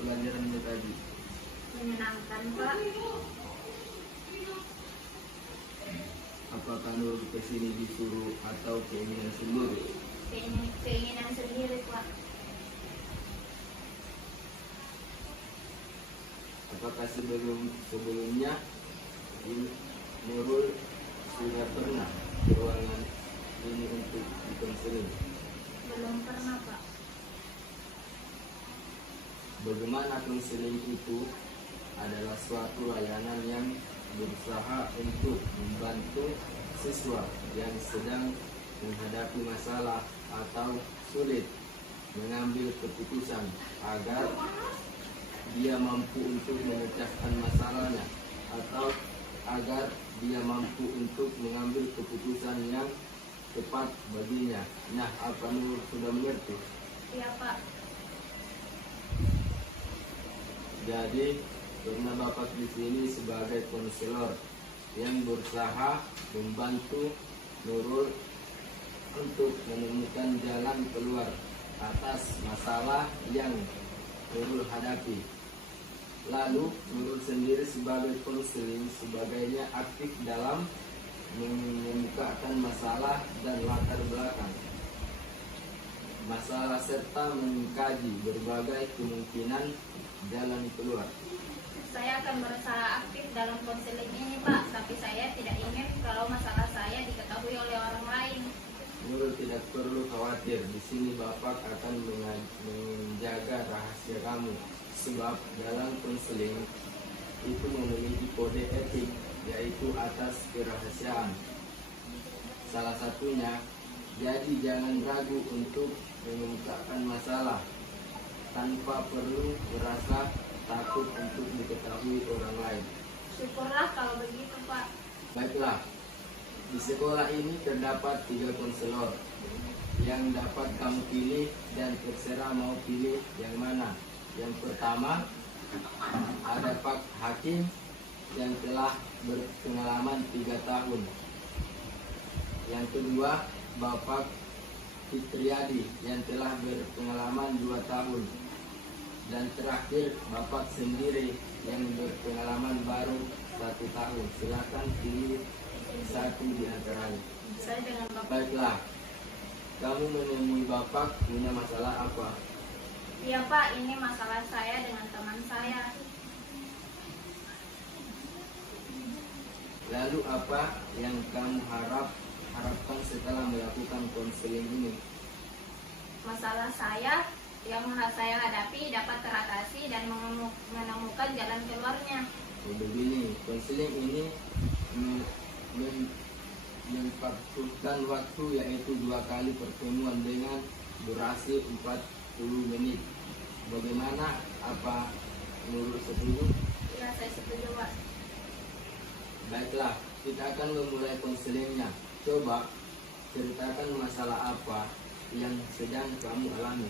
pelajaranmu tadi? Menyenangkan, Pak. Apakah Nurul kesini disuruh atau keinginan sendiri? Keinginan sendiri, Pak. Apakah sebelumnya Nurul sudah pernah ke ruangan ini untuk dikonseling? Belum pernah, Pak. Bagaimana konseling itu adalah suatu layanan yang berusaha untuk membantu siswa yang sedang menghadapi masalah atau sulit mengambil keputusan agar dia mampu untuk memecahkan masalahnya atau agar dia mampu untuk mengambil keputusan yang tepat baginya. Nah, apa Nur sudah mengerti? Iya, Pak. Jadi, karena Bapak di sini sebagai konselor yang berusaha membantu Nurul untuk menemukan jalan keluar atas masalah yang Nurul hadapi. Lalu Nurul sendiri sebagai konseling sebagainya aktif dalam mengemukakan masalah dan latar belakang masalah serta mengkaji berbagai kemungkinan jalan keluar. Saya akan berusaha aktif dalam konseling ini, Pak. Tapi saya tidak ingin kalau masalah saya diketahui oleh orang lain. Nurul tidak perlu khawatir. Di sini Bapak akan menjaga rahasia kamu. Sebab dalam konseling itu memiliki kode etik, yaitu atas kerahasiaan. Salah satunya, jadi jangan ragu untuk mengemukakan masalah tanpa perlu merasa takut untuk diketahui orang lain. Syukurlah kalau begitu, Pak. Baiklah, di sekolah ini terdapat 3 konselor yang dapat kamu pilih dan terserah mau pilih yang mana. Yang pertama, ada Pak Hakim yang telah berpengalaman 3 tahun. Yang kedua, Bapak Fitriadi yang telah berpengalaman 2 tahun. Dan terakhir, Bapak sendiri yang berpengalaman baru 1 tahun. Silakan pilih satu di antaranya. Saya dengan Bapak. Baiklah, kamu menemui Bapak punya masalah apa? Iya, Pak. Ini masalah saya dengan teman saya. Lalu apa yang kamu harapkan setelah melakukan konseling ini? Masalah saya yang saya hadapi dapat teratasi dan menemukan jalan keluarnya. Begini, konseling ini membutuhkan waktu yaitu 2 kali pertemuan dengan durasi 40 menit. Bagaimana? Apa Nurul setuju? Iya, saya setuju, Pak. Baiklah, kita akan memulai konselingnya. Coba ceritakan masalah apa yang sedang kamu alami.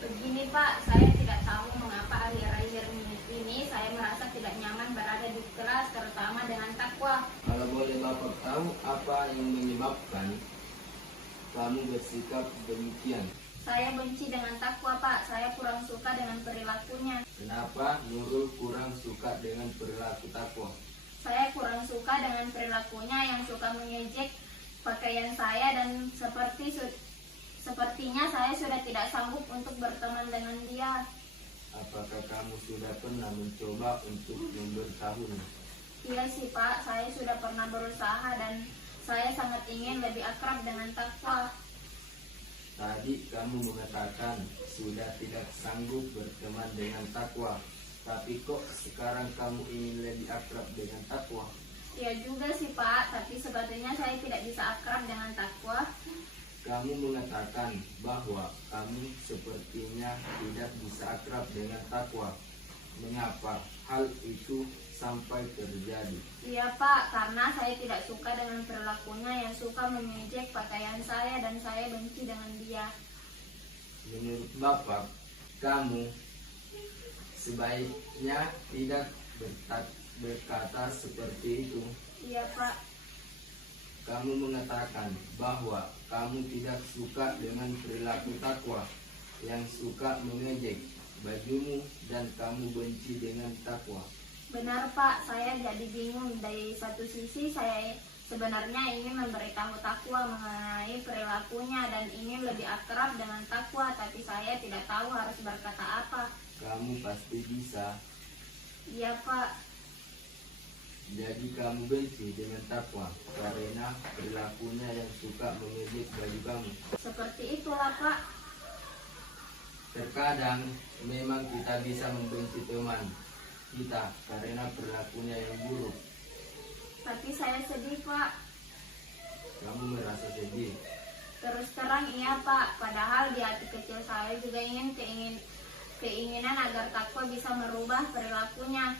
Begini, Pak, saya tidak tahu mengapa akhir-akhir ini saya merasa tidak nyaman berada di kelas, terutama dengan takwa. Kalau boleh Bapak tahu apa yang menyebabkan kamu bersikap demikian? Saya benci dengan takwa, Pak. Saya kurang suka dengan perilakunya. Kenapa Nurul kurang suka dengan perilaku takwa? Saya kurang suka dengan perilakunya yang suka mengejek pakaian saya dan sepertinya saya sudah tidak sanggup untuk berteman dengan dia. Apakah kamu sudah pernah mencoba untuk memberitahunya? Iya sih, Pak. Saya sudah pernah berusaha dan saya sangat ingin lebih akrab dengan takwa. Tadi kamu mengatakan sudah tidak sanggup berteman dengan takwa. Tapi kok sekarang kamu ingin lebih akrab dengan takwa? Ya juga sih, Pak. Tapi sebetulnya saya tidak bisa akrab dengan takwa. Kamu mengatakan bahwa kamu sepertinya tidak bisa akrab dengan takwa. Mengapa hal itu sampai terjadi? Iya, Pak, karena saya tidak suka dengan perilakunya yang suka mengejek pakaian saya dan saya benci dengan dia. Menurut Bapak, kamu sebaiknya tidak berkata seperti itu. Iya, Pak. Kamu mengatakan bahwa kamu tidak suka dengan perilaku takwa yang suka mengejek. bajumu dan kamu benci dengan takwa. Benar Pak, saya jadi bingung. Dari satu sisi saya sebenarnya ingin memberitahu takwa mengenai perilakunya dan ingin lebih akrab dengan takwa, tapi saya tidak tahu harus berkata apa. Kamu pasti bisa. Iya Pak. Jadi kamu benci dengan takwa karena perilakunya yang suka mengejek baju kamu. Seperti itulah Pak. Terkadang memang kita bisa membenci teman kita karena perilakunya yang buruk. Tapi saya sedih Pak. Kamu merasa sedih. Terus terang iya Pak. Padahal di hati kecil saya juga keinginan agar takwa bisa merubah perilakunya.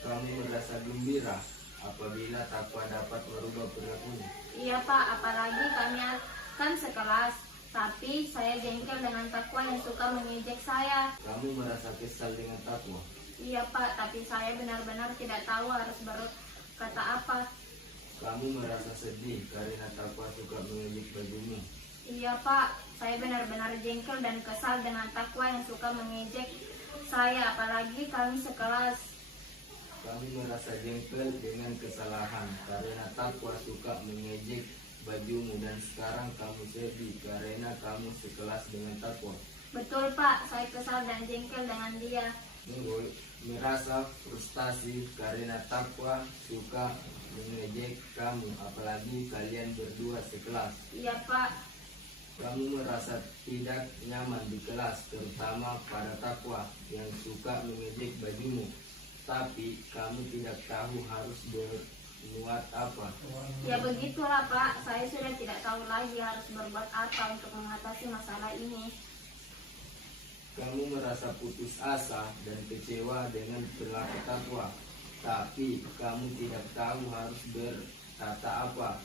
Kamu merasa gembira apabila takwa dapat merubah perilakunya. Iya Pak, apalagi kami kan sekelas. Tapi saya jengkel dengan takwa yang suka mengejek saya. Kamu merasa kesal dengan takwa. Iya Pak, tapi saya benar-benar tidak tahu harus berkata apa. Kamu merasa sedih karena takwa suka mengejek bajumu. Iya Pak, saya benar-benar jengkel dan kesal dengan takwa yang suka mengejek saya, apalagi kami sekelas. Kamu merasa jengkel dengan kesalahan karena takwa suka mengejek bajumu dan sekarang kamu sedih karena kamu sekelas dengan takwa. Betul Pak, saya kesal dan jengkel dengan dia. Nurul merasa frustasi karena takwa suka mengejek kamu apalagi kalian berdua sekelas. Iya Pak. Kamu merasa tidak nyaman di kelas terutama pada takwa yang suka mengejek bajumu. Tapi kamu tidak tahu harus berbuat apa. Ya begitulah Pak, saya sudah tidak tahu lagi harus berbuat apa untuk mengatasi masalah ini. Kamu merasa putus asa dan kecewa dengan perilaku takwa. Tapi kamu tidak tahu harus berkata apa.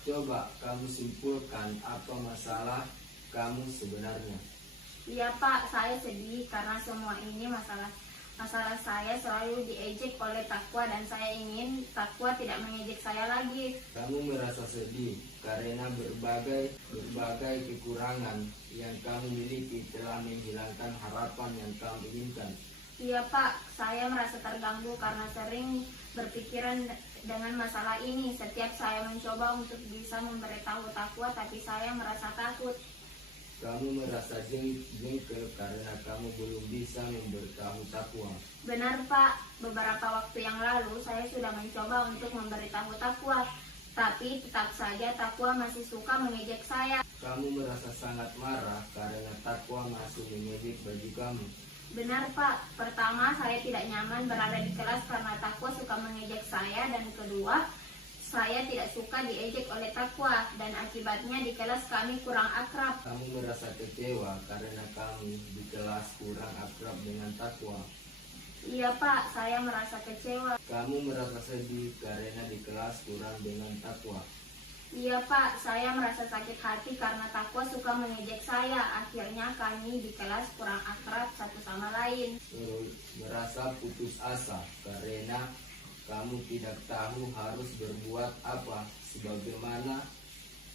Coba kamu simpulkan apa masalah kamu sebenarnya. Iya Pak, saya sedih karena semua ini masalah saya selalu diejek oleh takwa dan saya ingin takwa tidak mengejek saya lagi. Kamu merasa sedih karena berbagai kekurangan yang kamu miliki telah menghilangkan harapan yang kamu inginkan. Iya Pak, saya merasa terganggu karena sering berpikiran dengan masalah ini. Setiap saya mencoba untuk bisa memberitahu takwa, tapi saya merasa takut. Kamu merasa jengkel karena kamu belum bisa memberitahu takwa. Benar Pak, beberapa waktu yang lalu saya sudah mencoba untuk memberitahu takwa, tapi tetap saja takwa masih suka mengejek saya. Kamu merasa sangat marah karena takwa masih mengejek baju kamu. Benar Pak, pertama saya tidak nyaman berada di kelas karena takwa suka mengejek saya, dan kedua saya tidak suka diejek oleh takwa dan akibatnya di kelas kami kurang akrab. Kamu merasa kecewa karena kamu di kelas kurang akrab dengan takwa. Iya Pak, saya merasa kecewa. Kamu merasa sedih karena di kelas kurang dengan takwa. Iya Pak, saya merasa sakit hati karena takwa suka mengejek saya. Akhirnya kami di kelas kurang akrab satu sama lain. Merasa putus asa karena kamu tidak tahu harus berbuat apa sebagaimana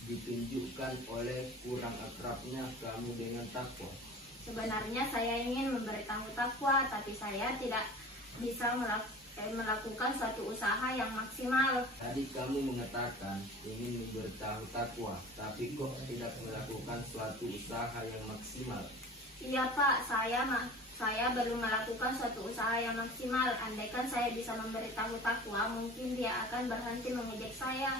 ditunjukkan oleh kurang akrabnya kamu dengan takwa. Sebenarnya saya ingin memberitahu takwa, tapi saya tidak bisa melakukan suatu usaha yang maksimal. Tadi kamu mengatakan ingin memberitahu takwa, tapi kok tidak melakukan suatu usaha yang maksimal? Iya Pak, saya belum melakukan suatu usaha yang maksimal. Andaikan saya bisa memberitahu takwa, mungkin dia akan berhenti mengejek saya.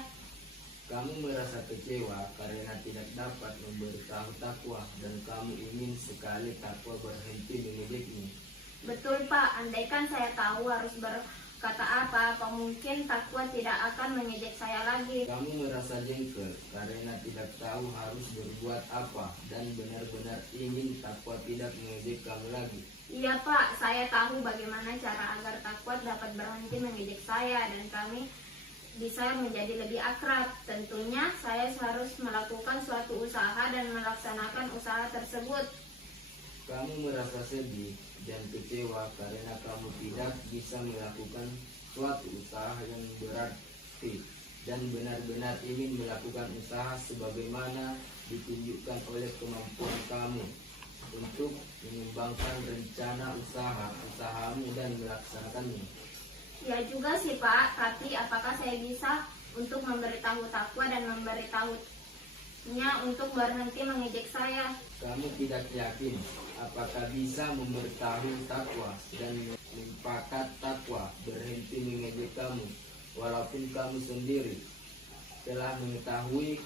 Kamu merasa kecewa karena tidak dapat memberitahu takwa dan kamu ingin sekali takwa berhenti mengejekmu. Betul Pak, andaikan saya tahu harus berkata apa mungkin takwa tidak akan mengejek saya lagi. Kamu merasa jengkel karena tidak tahu harus berbuat apa dan benar-benar ingin takwa tidak mengejek kamu lagi. Iya Pak, saya tahu bagaimana cara agar takwa dapat berhenti mengejek saya dan kami bisa menjadi lebih akrab. Tentunya saya harus melakukan suatu usaha dan melaksanakan usaha tersebut. Kamu merasa sedih dan kecewa karena kamu tidak bisa melakukan suatu usaha yang berarti dan benar-benar ingin melakukan usaha sebagaimana ditunjukkan oleh kemampuan kamu untuk mengembangkan mengembangkan rencana usahamu dan melaksanakannya. Ya juga sih Pak, tapi apakah saya bisa untuk memberitahu Takwa dan memberitahunya untuk berhenti mengejek saya? Kamu tidak yakin apakah bisa memberitahu Takwa dan mempakat Takwa berhenti mengejek kamu, walaupun kamu sendiri telah mengetahui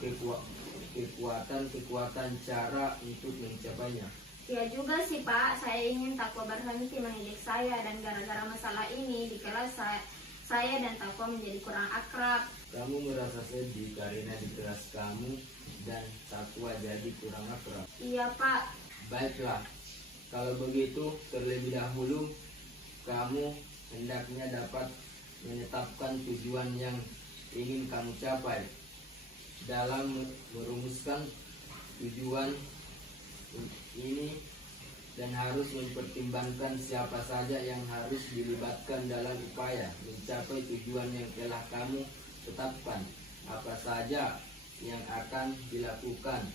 kekuatan cara untuk mencapainya. Ya juga sih Pak, saya ingin Takwa berhenti mengejek saya, dan gara-gara masalah ini di kelas saya dan Takwa menjadi kurang akrab. Kamu merasa sedih karena di kelas kamu dan Takwa jadi kurang akrab. Iya Pak. Baiklah, kalau begitu terlebih dahulu kamu hendaknya dapat menetapkan tujuan yang ingin kamu capai. Dalam merumuskan tujuan ini dan harus mempertimbangkan siapa saja yang harus dilibatkan dalam upaya mencapai tujuan yang telah kamu tetapkan, apa saja yang akan dilakukan,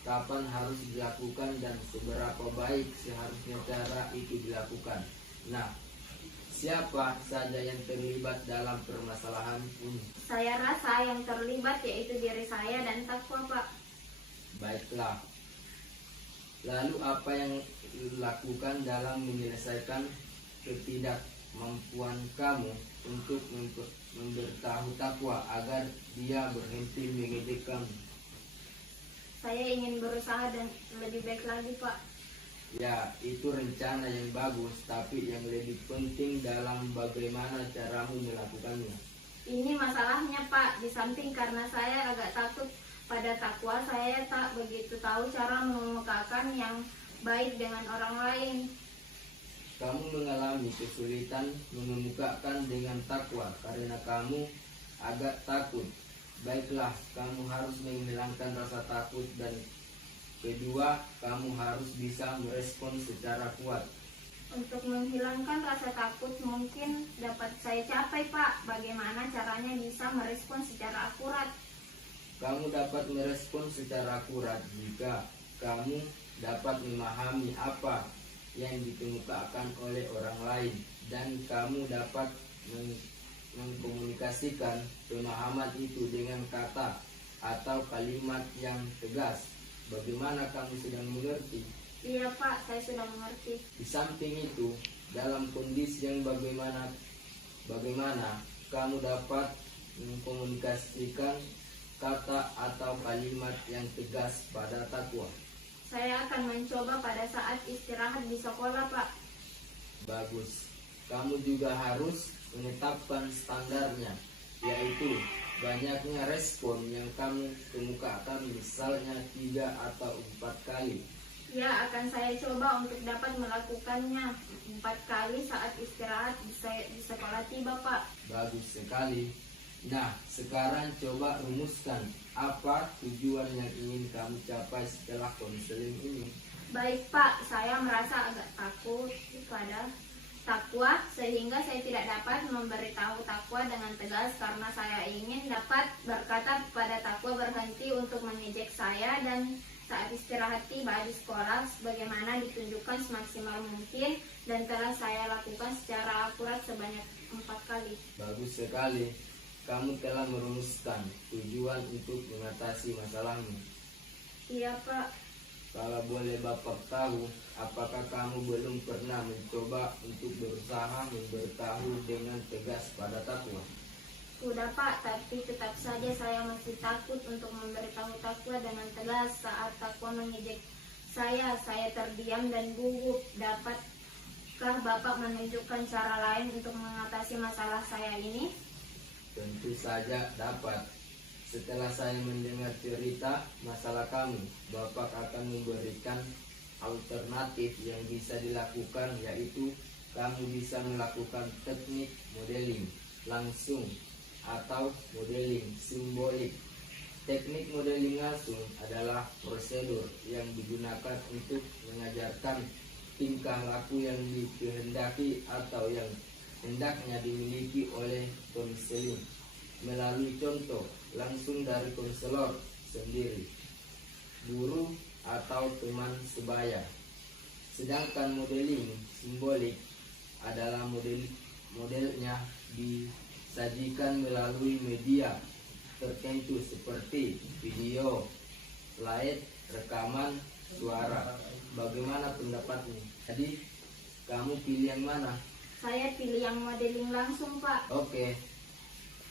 kapan harus dilakukan, dan seberapa baik seharusnya cara itu dilakukan. Nah, siapa saja yang terlibat dalam permasalahan ini? Saya rasa yang terlibat yaitu diri saya dan Takwa Pak. Baiklah. Lalu apa yang dilakukan dalam menyelesaikan ketidakmampuan kamu untuk memberitahu Takwa agar dia berhenti mengejek kamu? Saya ingin berusaha dan lebih baik lagi Pak. Ya, itu rencana yang bagus, tapi yang lebih penting dalam bagaimana caramu melakukannya. Ini masalahnya Pak, di samping karena saya agak takut pada Takwa, saya tak begitu tahu cara mengemukakan yang baik dengan orang lain. Kamu mengalami kesulitan mengemukakan dengan Takwa karena kamu agak takut. Baiklah, kamu harus menghilangkan rasa takut, dan kedua, kamu harus bisa merespon secara kuat. Untuk menghilangkan rasa takut mungkin dapat saya capai Pak. Bagaimana caranya bisa merespon secara akurat? Kamu dapat merespon secara akurat jika kamu dapat memahami apa yang dikemukakan oleh orang lain, dan kamu dapat mengkomunikasikan pemahaman itu dengan kata atau kalimat yang tegas. Bagaimana kamu sudah mengerti? Iya Pak, saya sudah mengerti. Di samping itu, dalam kondisi yang bagaimana kamu dapat mengkomunikasikan kata atau kalimat yang tegas pada Takwa? Saya akan mencoba pada saat istirahat di sekolah Pak. Bagus. Kamu juga harus menetapkan standarnya, yaitu banyaknya respon yang kamu kemukakan, misalnya 3 atau 4 kali. Ya, akan saya coba untuk dapat melakukannya 4 kali saat istirahat di sekolah tiba Pak. Bagus sekali. Nah, sekarang coba rumuskan apa tujuan yang ingin kamu capai setelah konseling ini. Baik Pak, saya merasa agak takut pada Takwa, sehingga saya tidak dapat memberitahu Takwa dengan tegas karena saya ingin dapat berkata pada Takwa berhenti untuk mengejek saya, dan saat istirahat tiba di sekolah sebagaimana ditunjukkan semaksimal mungkin, dan telah saya lakukan secara akurat sebanyak 4 kali. Bagus sekali. Kamu telah merumuskan tujuan untuk mengatasi masalahmu. Iya Pak. Kalau boleh Bapak tahu, apakah kamu belum pernah mencoba untuk berusaha memberitahu dengan tegas pada Takwa? Sudah Pak, tapi tetap saja saya masih takut untuk memberitahu Takwa dengan tegas. Saat Takwa mengejek saya terdiam dan gugup. Dapatkah Bapak menunjukkan cara lain untuk mengatasi masalah saya ini? Tentu saja dapat. Setelah saya mendengar cerita masalah kamu, Bapak akan memberikan alternatif yang bisa dilakukan, yaitu kamu bisa melakukan teknik modeling langsung atau modeling simbolik. Teknik modeling langsung adalah prosedur yang digunakan untuk mengajarkan tingkah laku yang dikehendaki atau yang hendaknya dimiliki oleh konseling melalui contoh langsung dari konselor sendiri, guru, atau teman sebaya. Sedangkan modeling simbolik adalah modelnya disajikan melalui media tertentu seperti video, slide, rekaman, suara. Bagaimana pendapatmu? Jadi kamu pilih yang mana? Saya pilih yang modeling langsung, Pak. Oke.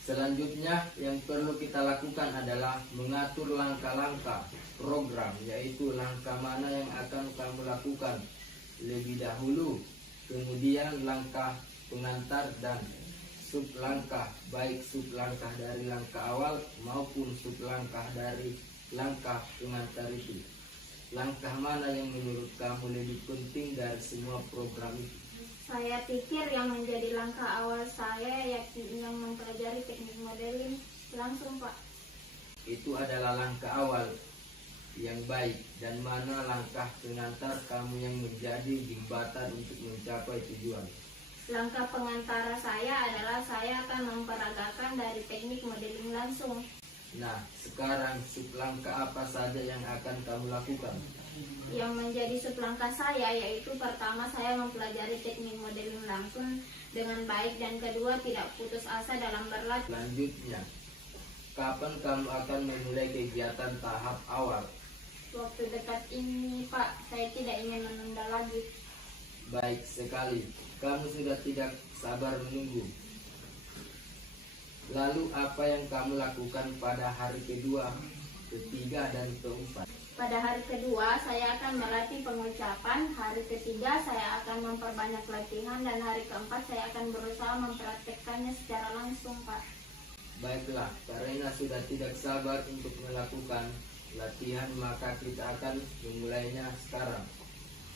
Selanjutnya yang perlu kita lakukan adalah mengatur langkah-langkah program, yaitu langkah mana yang akan kamu lakukan lebih dahulu, kemudian langkah pengantar dan sub langkah, baik sub langkah dari langkah awal maupun sub langkah dari langkah pengantar itu. Langkah mana yang menurut kamu lebih penting dari semua program itu? Saya pikir yang menjadi langkah awal saya yakni yang mempelajari teknik modeling langsung, Pak. Itu adalah langkah awal yang baik, dan mana langkah pengantar kamu yang menjadi jembatan untuk mencapai tujuan. Langkah pengantara saya adalah saya akan memperagakan dari teknik modeling langsung. Nah, sekarang sub langkah apa saja yang akan kamu lakukan? Yang menjadi sublangkah saya yaitu pertama saya mempelajari teknik modeling langsung dengan baik, dan kedua tidak putus asa dalam berlatih. Selanjutnya, kapan kamu akan memulai kegiatan tahap awal? Waktu dekat ini, Pak, saya tidak ingin menunda lagi. Baik sekali, kamu sudah tidak sabar menunggu. Lalu apa yang kamu lakukan pada hari kedua, ketiga, dan keempat? Pada hari kedua, saya akan melatih pengucapan. Hari ketiga, saya akan memperbanyak latihan. Dan hari keempat, saya akan berusaha mempraktekkannya secara langsung, Pak. Baiklah, karena sudah tidak sabar untuk melakukan latihan, maka kita akan memulainya sekarang.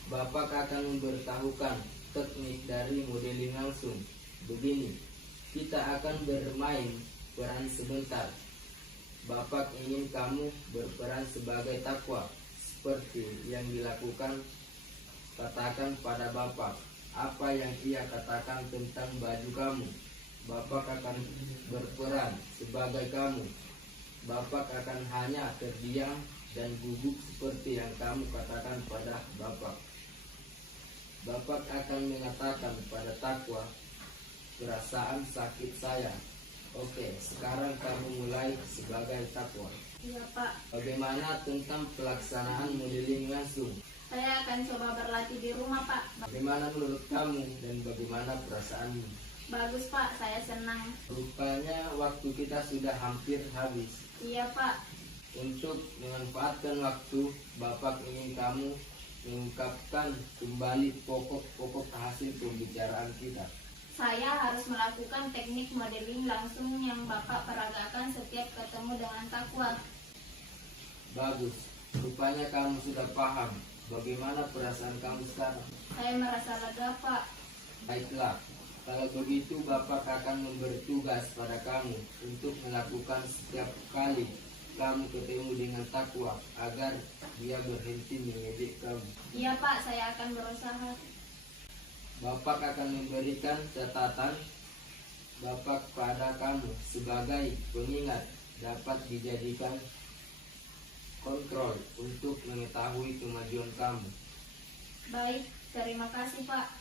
Bapak akan memberitahukan teknik dari modeling langsung. Begini, kita akan bermain peran sebentar. Bapak ingin kamu berperan sebagai takwa, seperti yang dilakukan. Katakan pada Bapak apa yang ia katakan tentang baju kamu. Bapak akan berperan sebagai kamu. Bapak akan hanya terdiam dan gugup seperti yang kamu katakan pada Bapak. Bapak akan mengatakan pada takwa, perasaan sakit saya. Oke, sekarang kamu mulai sebagai takwa. Iya, Pak. Bagaimana tentang pelaksanaan modeling langsung? Saya akan coba berlatih di rumah, Pak. Bagaimana menurut kamu dan bagaimana perasaanmu? Bagus, Pak. Saya senang. Rupanya waktu kita sudah hampir habis. Iya, Pak. Untuk memanfaatkan waktu, Bapak ingin kamu mengungkapkan kembali pokok-pokok hasil pembicaraan kita. Saya harus melakukan teknik modeling langsung yang Bapak peragakan setiap ketemu dengan takwa. Bagus, rupanya kamu sudah paham. Bagaimana perasaan kamu sekarang? Saya merasa lega, Pak. Baiklah, kalau begitu Bapak akan memberi tugas pada kamu untuk melakukan setiap kali kamu ketemu dengan takwa agar dia berhenti mengejek kamu. Iya, Pak. Saya akan berusaha. Bapak akan memberikan catatan Bapak pada kamu sebagai pengingat, dapat dijadikan kontrol untuk mengetahui kemajuan kamu. Baik, terima kasih, Pak.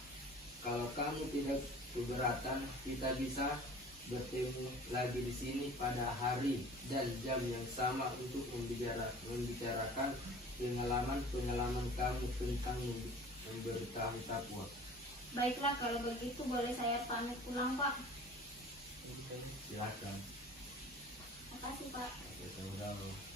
Kalau kamu tidak keberatan, kita bisa bertemu lagi di sini pada hari dan jam yang sama untuk membicarakan pengalaman kamu tentang memberitahu takwa. Baiklah, kalau begitu boleh saya pamit pulang, Pak. Silakan. Terima kasih, Pak. Oke, saudara.